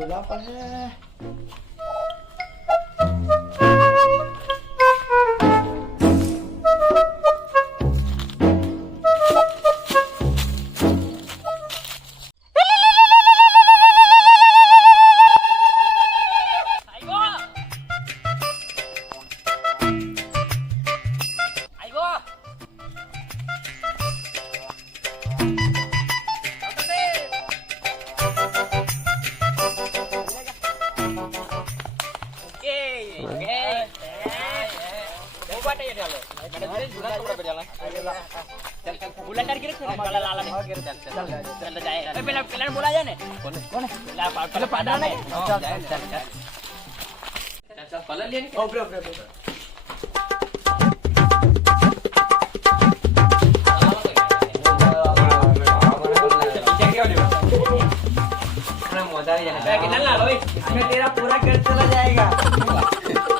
બોલા પડે. तेरा पूरा घर चला जाएगा.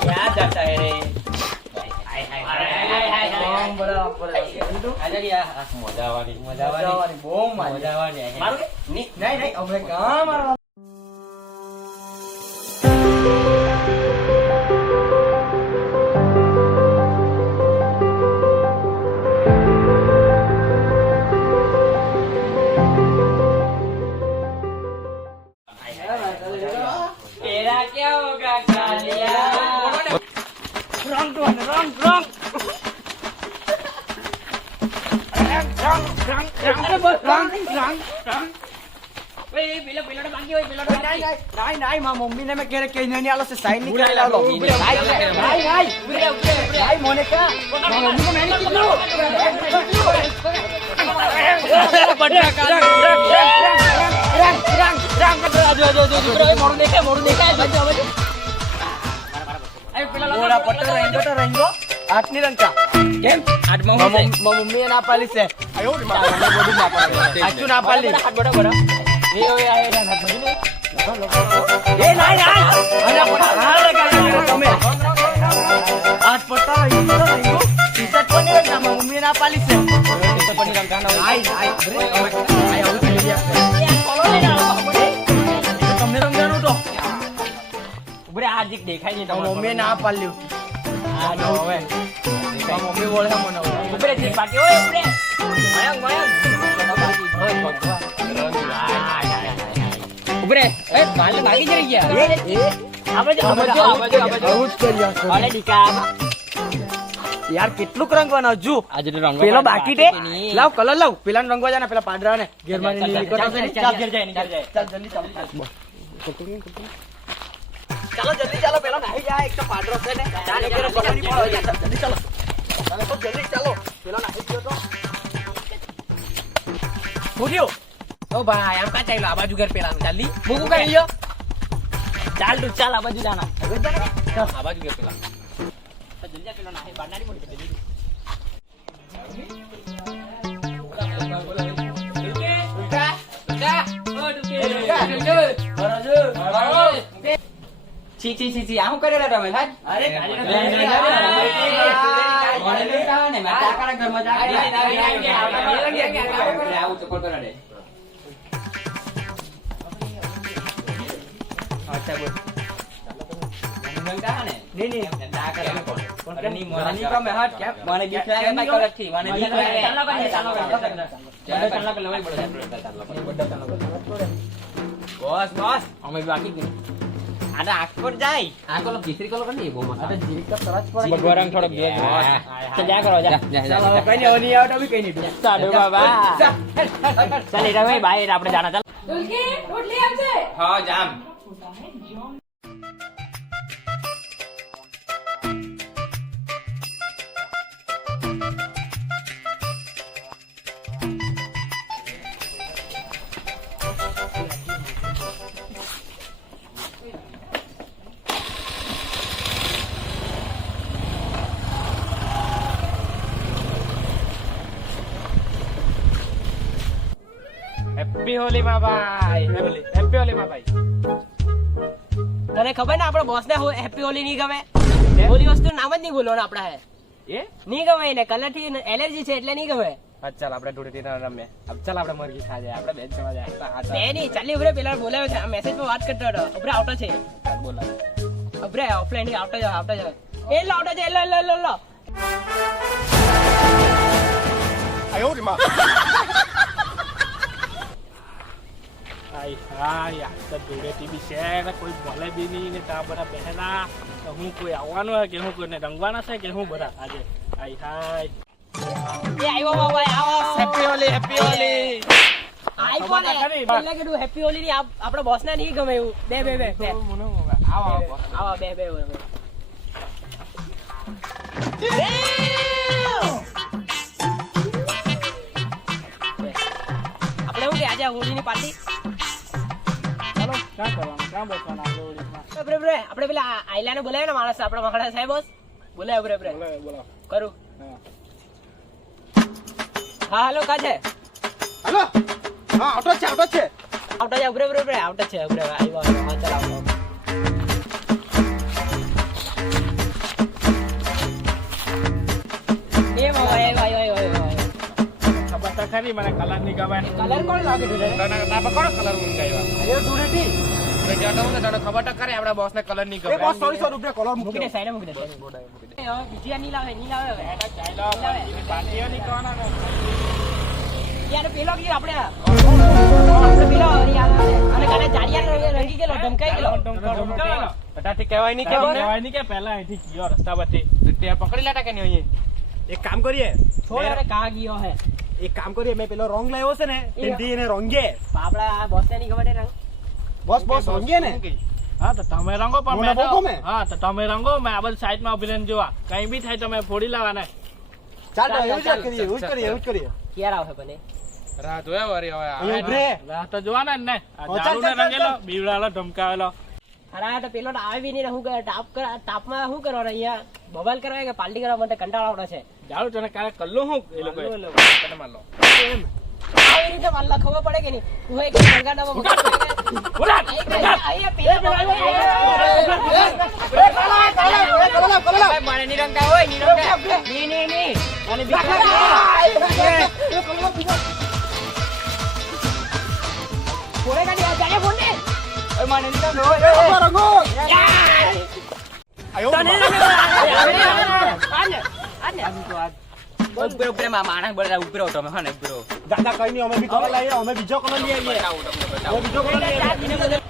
क्या जाता है रे. तेरा क्या होगा कालिया. Wrong. नहीं मम्मी ने मैं कह रहे नहीं आलो से साइन नहीं करेला लो. नहीं मोनिका मम्मी को मैंने किया. मोरू देखा रहेंगे आठनी रंग का केम आठ मम्मी ना पाली से आयो आचू ना पाली हाथ बड़ा बड़ा ये नहीं अरे पड़ा तुम्हें आज पता रहेंगे टी-शर्ट को नहीं रखना मम्मी ना पाली से टी-शर्ट को नहीं रखना आई तुमने रंगानो तो उबरे आज एक देखा नहीं तो मम्मी ना पाल्યું આ નો હવે મમ્મી બોલે મને ઉબરે થી પાટી ઓય ઉબરે મયંગ ઉબરે એ કાલે ભાગી જઈ ગયા આવું જ કર્યા અરે દીકા યાર કેટલું રંગવાનો હજુ આજે રંગવા પેલો બાકી દે લાવ કલર લાવ પેલા રંગવા જા ને પેલા પાડરા ને ઘેર માં નીલી કરો ચાલ ઘેર જાય ચાલ જલ્દી ચાલ चलो जल्दी चलो पहला नहीं जाए एक तो पाड्रो से ने जाने के पकड़ नहीं पड़ो जल्दी चलो चलो तो जल्दी चलो पहला नहीं गयो तो पूरियो ओ भाई हम का चाहिए आ बाजू घर पेला जल्दी मुकू कर लियो चल तू चल आ बाजू जाना चल आ बाजू घर पेला तो जल्दी जा पेला नहीं बांधना नहीं पड़ी जल्दी છી આવું કરેલા તમે સાહેબ અરે ને મે કાકા ઘરમાં જા આવું તો કોલ કરા દે અચ્છા બોલ મંગા ને ની ડા કરે કોણ ની મોની કા મે હાથ કે મને બીક લાગે મે કરત થી મને બીક લાગે ચાલો કે લવાઈ પડે બોસ અમે બાકી ગઈ ada akor jai aku lo gistri kalau kan ibu mas ada jirik ka terus pora goreng થોડો બે ચલ જા કરો જા ચાલો કઈ ની ઓની આવટ અભી કઈ ની સાડો બાબા ચાલ એરા ભાઈ બહાર આપણે જાના ચાલ દુલકી રોટલી આવશે હા જામ હેપી હોલી માં ભાઈ હેપી હોલી માં ભાઈ તને ખબર ને આપણા બોસ ને હેપી હોલી નહીં ગમે હોલી વસ્તુ નામ જ નહીં બોલવાનું આપડા હે એ નહીં ગમે એને કલર થી એલર્જી છે એટલે નહીં ગમે ચાલ આપણે ધૂળેટી રમે. ચાલ આપણે મરઘી ખાવા જાય. આપણે બેન જવા જાય. બે નહીં ચાલી ઉભરે પેલા બોલાવે છે મેસેજ પર વાત કરતો હતો ઉભરે આવતો છે બોલા. ઉભરે ઓફલાઈન આવતો જ એ લો આવતો છે લો આઈ હાય આ ધૂળેટી બી છે ને કોઈ બોલે બી નહીં ને તા બધા બહેના તો હું કોઈ આવવાનું હોય કે હું કોઈને રંગવાના છે કે હું બધા આજે આઈ હાય એ આવ્યો બાબા આવો happy Holi, happy Holi. IPhone એટલે કીધું હેપી હોલી ની આપણા બોસ ને નહીં ગમે એવું બે આવો બે આપણે એવું કે આજે હોળી ની પાર્ટી ચાલો ક્યાં કરવાનું ક્યાં બેસવાનું આપણે ઓળીમાં આપણે પેલા આઈલાને બોલાવે ને માણસ આપણા મહારાજ સાહેબ બોસ બોલાવે બોલાવો કરું હા હા હાલો કા છે હાલો. હા, આવતો જ છે. આવતા જા ઉભરે આવતા છે ઉભરે આવ્યો હા ચાલ આવો એ બાબા આવ્યો ખબર તો ખરી મને કલર નહીં ગમે કલર કોણ લાગે છે તાપા કોણ કલર મંગાવ્યા? એ ધૂળેટી આપણે જતો હું ને તને ખબર તો કરે આપણા બોસને કલર નહીં ગમે. એ બોસ સોરી રૂપિયા કલર મૂકી દે મૂકી સાઈડે મૂકી દે બીજી નહીં લાવે હવે ચાલો પાર્ટીઓ નહીં કરવાના ને યાર પેલો કે આપણે પેલો અને કાલે જાડિયા રંગી ગયેલો ધમકાઈ ગયેલો બટાટી કહેવાય નહીં કે કહેવાય નહીં કે પહેલા અહીંથી ગયો રસ્તા પરથી તે પકડી લાટા કે નહીં અહીંયા? એક કામ કરીએ છોડ અરે કા ગયો હે એક કામ કરીએ મેં પેલો રોંગ લાવ્યો છે ને તેથી એને રોંગે આપડા આ બોસ ને નહીં ખબર રંગ બોસ રોંગે ને હા તો તમે રંગો પણ મને મેં બહુ ગમે. હા તો તમે રંગો મેં આ બધી સાઈડમાં ઉભી રહીને જોવા કઈ બી થાય તમે ફોડી લેવાના ચાલ તો એવું જ કરીએ ક્યારે આવશે બને રાહ જોયા વળી હવે અહીંયા ઉભરે રાહ તો જોવાના જ ને આ ચાલ, દારૂને ચાલ, ચાલ, રંગેલો બીવડાવેલો ધમકાવેલો અરે આ તો પેલો આવે બી નહીં હું તાપમાં શું કરવાનું અહીંયા બબલ કરવા કે પાર્ટી કરવા માટે કંટાળો આવડે છે જાડું તને કાલે કલ્લું હું એ લોકો તને માર લો. આવી રીતે મને ખબર પડે કે નહીં તું એક ગંગાડામાં મને નહીં રંગતા હોય નહીં રંગતા નહીં અને ફોડે કાઢી જાય ફોન ને મને નહીં રંગતા હોય રંગો ઉપર માણસ બધા ઉપરો તમે હા ને ઉપરો દાદા કઈ નહીં અમે બી કલર લાવીએ અમે બીજો કલર લઈ આવીએ અમે બીજો કલર લઈ આવીએ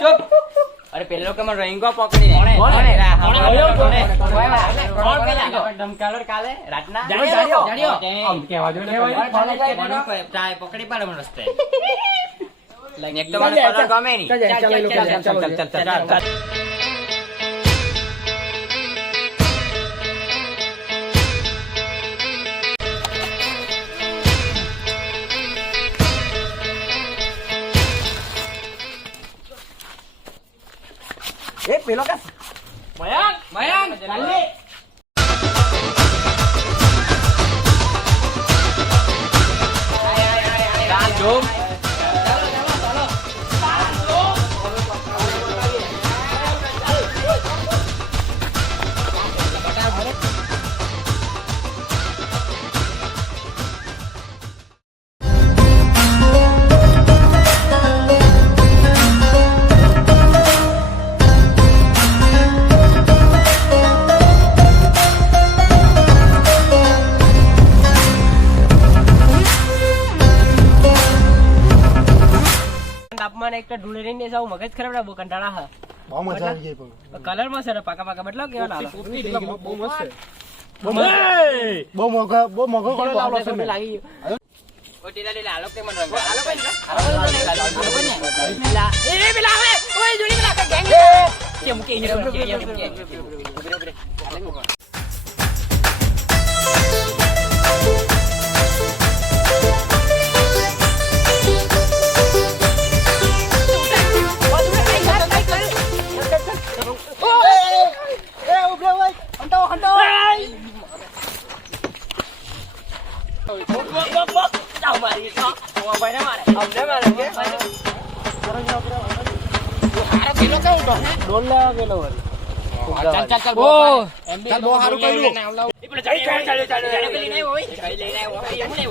ચુપ અરે પેલો કે મને રંગો પકડી ધમકાલો કાલે રાતના પકડી પાડે મને રસ્તે એક તો મને કલર ગમે નહીં ચાલ એ પેલો કે મયંક ચાલે જો તાપમાન એક તો ઢૂંઢી ને જાવ મગજ ખરાબ બહુ કંટાળા હા બહુ મજા આવી ગઈ પણ કલર માં છે પાકા બદલો કેવા લાગે બહુ મસ્ત છે બહુ મોઘો કલર લાવલો છે મેં લાગી ઓ ટીલા આલોક તે મને રંગો એ પેલા આવે ઓય જોડી પેલા ગેંગ કે મુકે એને જાઓ મારી તો ભાઈને મારે અમને મારે કે હારે પેલો કેવું તો ડોલ લેવા ગયેલો વળી. ચાલ ઓ ચાલ બહુ સારું કર્યું એ પેલો ચાલ પેલી નહીં હોય ચાલ લઈને આવ્યો હું નહીં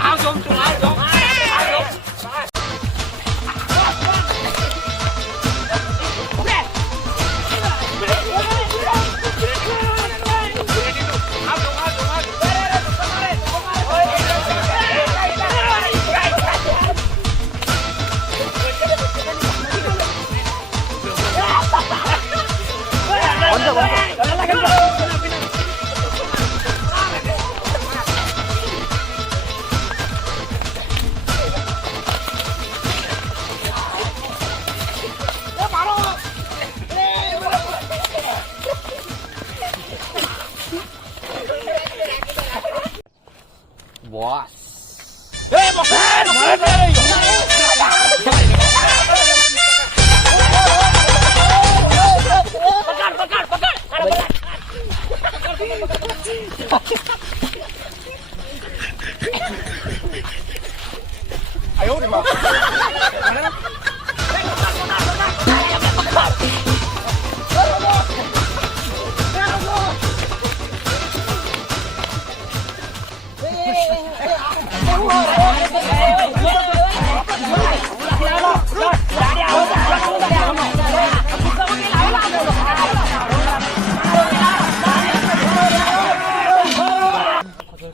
આવ જોમ તું આવ જોમ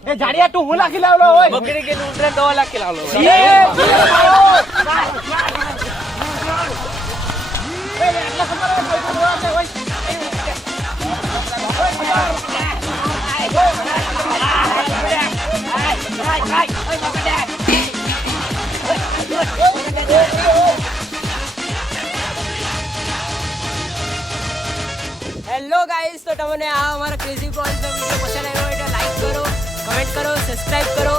એ જાડિયા તું હું લાખી લાવલો હોય બકરી કે ઉતરે 2 લાખ કે લાવલો હેલો ગાઈસ તો તમને આ અમારા ક્રેઝી પ્રોજેક્ટ નો વિડિયો પસંદ આવ્યો હોય તો લાઈક કરો કમેન્ટ કરો સબસ્ક્રાઇબ કરો